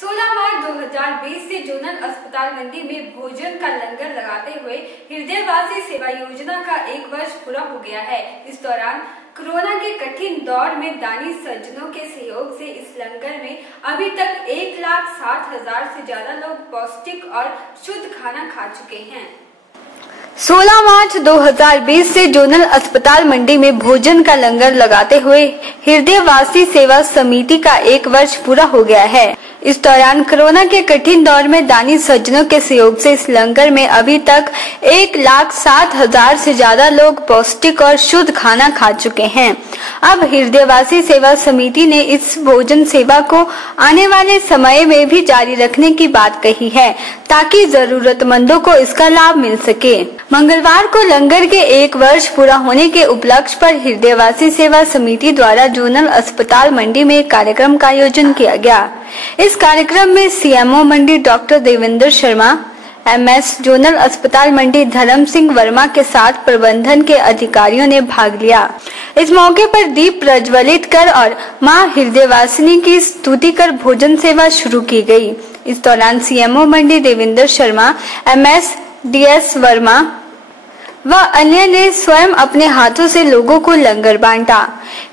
16 मार्च 2020 से जोनल अस्पताल मंडी में भोजन का लंगर लगाते हुए हृदयवासी सेवा योजना का 1 वर्ष पूरा हो गया है। इस दौरान कोरोना के कठिन दौर में दानी सज्जनों के सहयोग से इस लंगर में अभी तक 1,60,000 से ज्यादा लोग पौष्टिक और शुद्ध खाना खा चुके हैं। 16 मार्च 2020 से जोनल अस्पताल मंडी में भोजन का लंगर लगाते हुए हृदयवासी सेवा समिति का 1 वर्ष पूरा हो गया है। इस दौरान कोरोना के कठिन दौर में दानी सज्जनों के सहयोग से इस लंगर में अभी तक 1,60,000 से ज्यादा लोग पौष्टिक और शुद्ध खाना खा चुके हैं। अब हृदयवासी सेवा समिति ने इस भोजन सेवा को आने वाले समय में भी जारी रखने की बात कही है, ताकि जरूरतमंदों को इसका लाभ मिल सके। मंगलवार को लंगर के 1 वर्ष पूरा होने के उपलक्ष्य पर हृदयवासी सेवा समिति द्वारा जोनल अस्पताल मंडी में एक कार्यक्रम का आयोजन किया गया। इस कार्यक्रम में CMO Mandi doctor Devendra Sharma, MS zonal अस्पताल मंडी धर्म सिंह वर्मा के साथ प्रबंधन के अधिकारियों ने भाग लिया। इस मौके पर दीप प्रज्वलित कर और मां हृदयवासिनी की स्तुति कर भोजन सेवा शुरू की गई। इस दौरान सीएमओ मंडी देवेंद्र शर्मा, एमएस डीएस वर्मा व अन्य ने स्वयं अपने हाथों से लोगों को लंगर बांटा।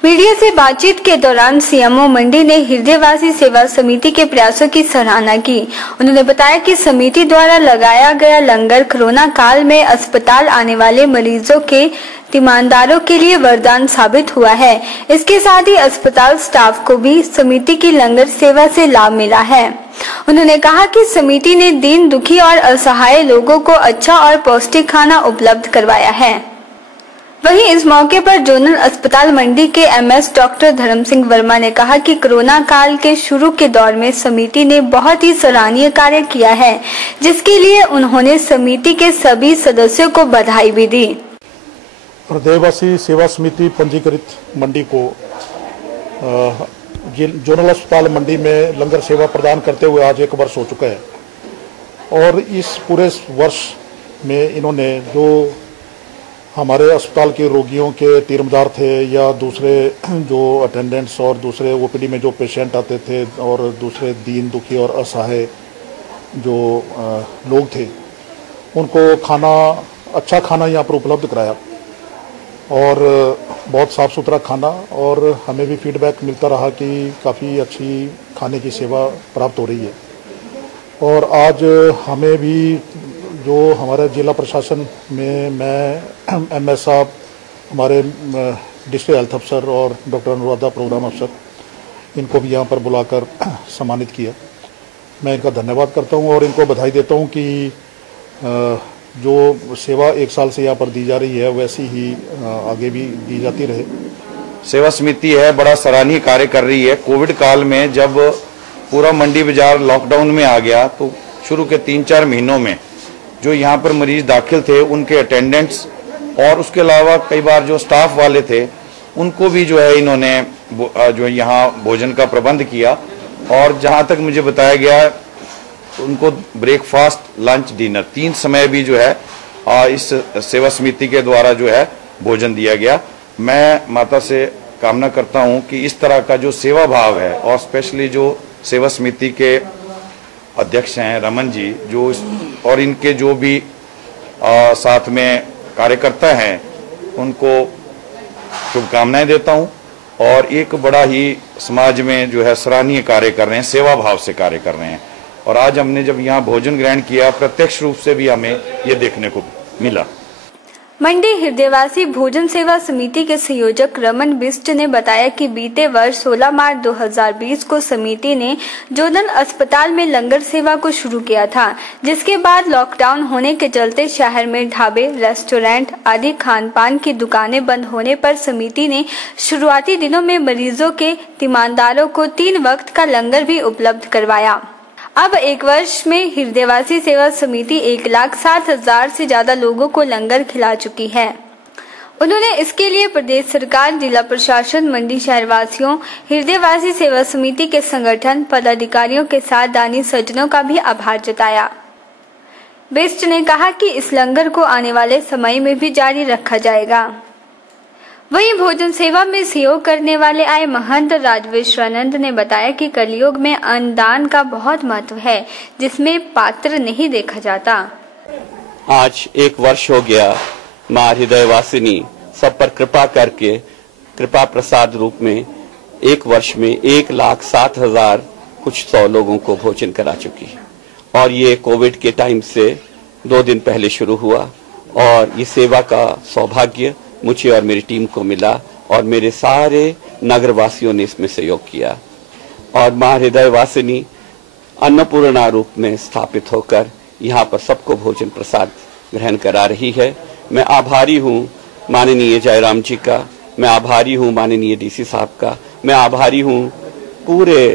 मीडिया से बातचीत के दौरान सीएमओ मंडी ने हृदयवासी सेवा समिति के प्रयासों की सराहना की। उन्होंने बताया कि समिति द्वारा लगाया गया लंगर कोरोना काल में अस्पताल आने वाले मरीजों के तीमानदारों के लिए वरदान साबित हुआ है। इसके साथ ही अस्पताल स्टाफ को भी समिति की लंगर सेवा से लाभ मिला है। उन्होंने कहा कि समिति ने दीन दुखी और असहाय लोगों को अच्छा और पौष्टिक खाना उपलब्ध करवाया है। वहीं इस मौके पर जोनल अस्पताल मंडी के एमएस डॉक्टर धर्म सिंह वर्मा ने कहा कि कोरोना काल के शुरू के दौर में समिति ने बहुत ही सराहनीय कार्य किया है, जिसके लिए उन्होंने समिति के सभी सदस्यों को बधाई भी दी। हृदयवासी सेवा समिति पंजीकृत मंडी को जोनल अस्पताल मंडी में लंगर सेवा प्रदान करते हुए आज 1 वर्ष हो चुका है और इस पूरे वर्ष में इन्होंने जो हमारे अस्पताल के रोगियों के तीमानदार थे या दूसरे जो अटेंडेंट्स और दूसरे ओपीडी में जो पेशेंट आते थे और दूसरे दीन दुखी और असहाय जो लोग थे, उनको अच्छा खाना यहाँ पर उपलब्ध कराया और बहुत साफ़ सुथरा खाना, और हमें भी फीडबैक मिलता रहा कि काफ़ी अच्छी खाने की सेवा प्राप्त हो रही है। और आज हमें भी जो हमारे जिला प्रशासन में मैं एमएस साहब, हमारे डिस्ट्रिक्ट हेल्थ अफसर और डॉक्टर अनुराधा प्रोग्राम अफसर, इनको भी यहाँ पर बुलाकर सम्मानित किया। मैं इनका धन्यवाद करता हूँ और इनको बधाई देता हूँ कि जो सेवा 1 साल से यहाँ पर दी जा रही है वैसी ही आगे भी दी जाती रहे। सेवा समिति है बड़ा सराहनीय कार्य कर रही है। कोविड काल में जब पूरा मंडी बाजार लॉकडाउन में आ गया तो शुरू के 3-4 महीनों में जो यहाँ पर मरीज दाखिल थे उनके अटेंडेंट्स और उसके अलावा कई बार जो स्टाफ वाले थे उनको भी जो है इन्होंने जो यहाँ भोजन का प्रबंध किया और जहाँ तक मुझे बताया गया उनको ब्रेकफास्ट, लंच, डिनर 3 समय भी जो है इस सेवा समिति के द्वारा जो है भोजन दिया गया। मैं माता से कामना करता हूं कि इस तरह का जो सेवा भाव है और स्पेशली जो सेवा समिति के अध्यक्ष हैं रमन जी जो और इनके जो भी साथ में कार्यकर्ता हैं उनको शुभकामनाएं देता हूं और एक बड़ा ही समाज में जो है सराहनीय कार्य कर रहे हैं, सेवा भाव से कार्य कर रहे हैं। और आज हमने जब यहाँ भोजन ग्रहण किया प्रत्यक्ष रूप से भी हमें ये देखने को मिला। मंडी हृदयवासी भोजन सेवा समिति के संयोजक रमन बिष्ट ने बताया कि बीते वर्ष 16 मार्च 2020 को समिति ने जोनल अस्पताल में लंगर सेवा को शुरू किया था, जिसके बाद लॉकडाउन होने के चलते शहर में ढाबे, रेस्टोरेंट आदि खान पान की दुकानें बंद होने पर समिति ने शुरुआती दिनों में मरीजों के तीमानदारों को 3 वक्त का लंगर भी उपलब्ध करवाया। अब 1 वर्ष में हृदयवासी सेवा समिति 1,60,000 से ज्यादा लोगों को लंगर खिला चुकी है। उन्होंने इसके लिए प्रदेश सरकार, जिला प्रशासन, मंडी शहरवासियों, हृदयवासी सेवा समिति के संगठन पदाधिकारियों के साथ दानी सज्जनों का भी आभार जताया। बिष्ट ने कहा कि इस लंगर को आने वाले समय में भी जारी रखा जाएगा। वहीं भोजन सेवा में सहयोग करने वाले आए महंत राजविश्वानंद ने बताया कि कलयुग में अन्नदान का बहुत महत्व है, जिसमें पात्र नहीं देखा जाता। आज 1 वर्ष हो गया माँ हृदयवासिनी सब पर कृपा करके कृपा प्रसाद रूप में 1 वर्ष में 1,07,000 कुछ 100 लोगों को भोजन करा चुकी है। और ये कोविड के टाइम से 2 दिन पहले शुरू हुआ और ये सेवा का सौभाग्य मुझे और मेरी टीम को मिला और मेरे सारे नगरवासियों ने इसमें सहयोग किया। और माँ हृदयवासिनी अन्नपूर्णा रूप में स्थापित होकर यहाँ पर सबको भोजन प्रसाद ग्रहण करा रही है। मैं आभारी हूँ माननीय जयराम जी का, मैं आभारी हूँ माननीय डीसी साहब का, मैं आभारी हूँ पूरे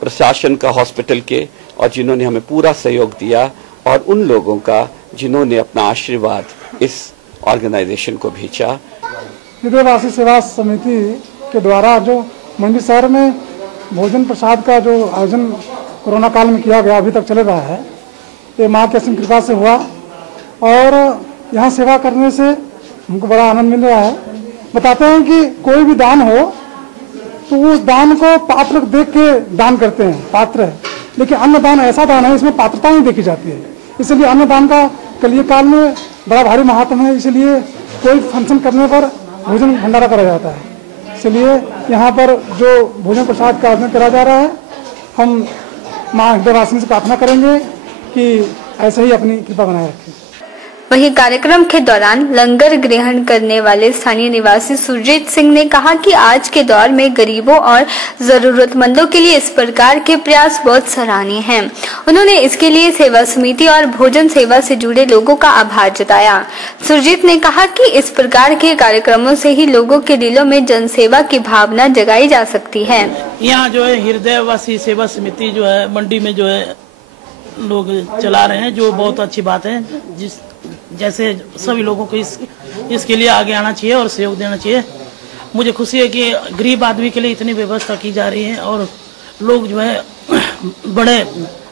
प्रशासन का हॉस्पिटल के, और जिन्होंने हमें पूरा सहयोग दिया, और उन लोगों का जिन्होंने अपना आशीर्वाद इस ऑर्गेनाइजेशन को भेजा। हृदयवासी सेवा समिति के द्वारा जो मंडी शहर में भोजन प्रसाद का जो आयोजन कोरोना काल में किया गया, अभी तक चल रहा है, ये माँ की असीम कृपा से हुआ और यहाँ सेवा करने से हमको बड़ा आनंद मिल रहा है। बताते हैं कि कोई भी दान हो तो उस दान को पात्र देख के दान करते हैं, पात्र है, लेकिन अन्नदान ऐसा दान है इसमें पात्रता नहीं देखी जाती है। इसलिए अन्नदान का कलियुग काल में बड़ा भारी महात्म है, इसलिए कोई फंक्शन करने पर भोजन भंडारा करा जाता है। इसलिए यहाँ पर जो भोजन प्रसाद का आयोजन करा जा रहा है, हम माँ हृदयवासिनी से प्रार्थना करेंगे कि ऐसे ही अपनी कृपा बनाए रखें। वहीं कार्यक्रम के दौरान लंगर ग्रहण करने वाले स्थानीय निवासी सुरजीत सिंह ने कहा कि आज के दौर में गरीबों और जरूरतमंदों के लिए इस प्रकार के प्रयास बहुत सराहनीय हैं। उन्होंने इसके लिए सेवा समिति और भोजन सेवा से जुड़े लोगों का आभार जताया। सुरजीत ने कहा कि इस प्रकार के कार्यक्रमों से ही लोगों के दिलों में जनसेवा की भावना जगाई जा सकती है। यहाँ जो है हृदयवासी सेवा समिति जो है मंडी में जो है लोग चला रहे हैं, जो बहुत अच्छी बात है। जैसे सभी लोगों को इसके लिए आगे आना चाहिए और सहयोग देना चाहिए। मुझे खुशी है कि गरीब आदमी के लिए इतनी व्यवस्था की जा रही है और लोग जो है बड़े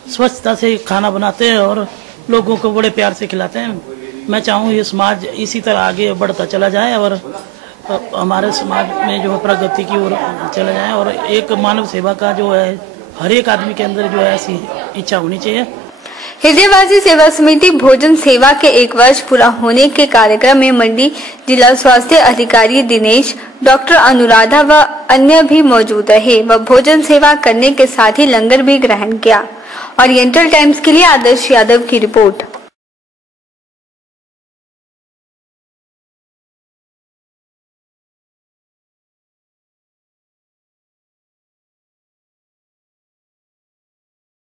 स्वच्छता से खाना बनाते हैं और लोगों को बड़े प्यार से खिलाते हैं। मैं चाहूँ ये समाज इसी तरह आगे बढ़ता चला जाए और हमारे समाज में जो प्रगति की ओर चला जाए और एक मानव सेवा का जो है हर एक आदमी के अंदर जो है ऐसी इच्छा होनी चाहिए। हृदयवासी सेवा समिति भोजन सेवा के 1 वर्ष पूरा होने के कार्यक्रम में मंडी जिला स्वास्थ्य अधिकारी दिनेश, डॉक्टर अनुराधा व अन्य भी मौजूद रहे व भोजन सेवा करने के साथ ही लंगर भी ग्रहण किया। ओरिएंटल टाइम्स के लिए आदर्श यादव की रिपोर्ट।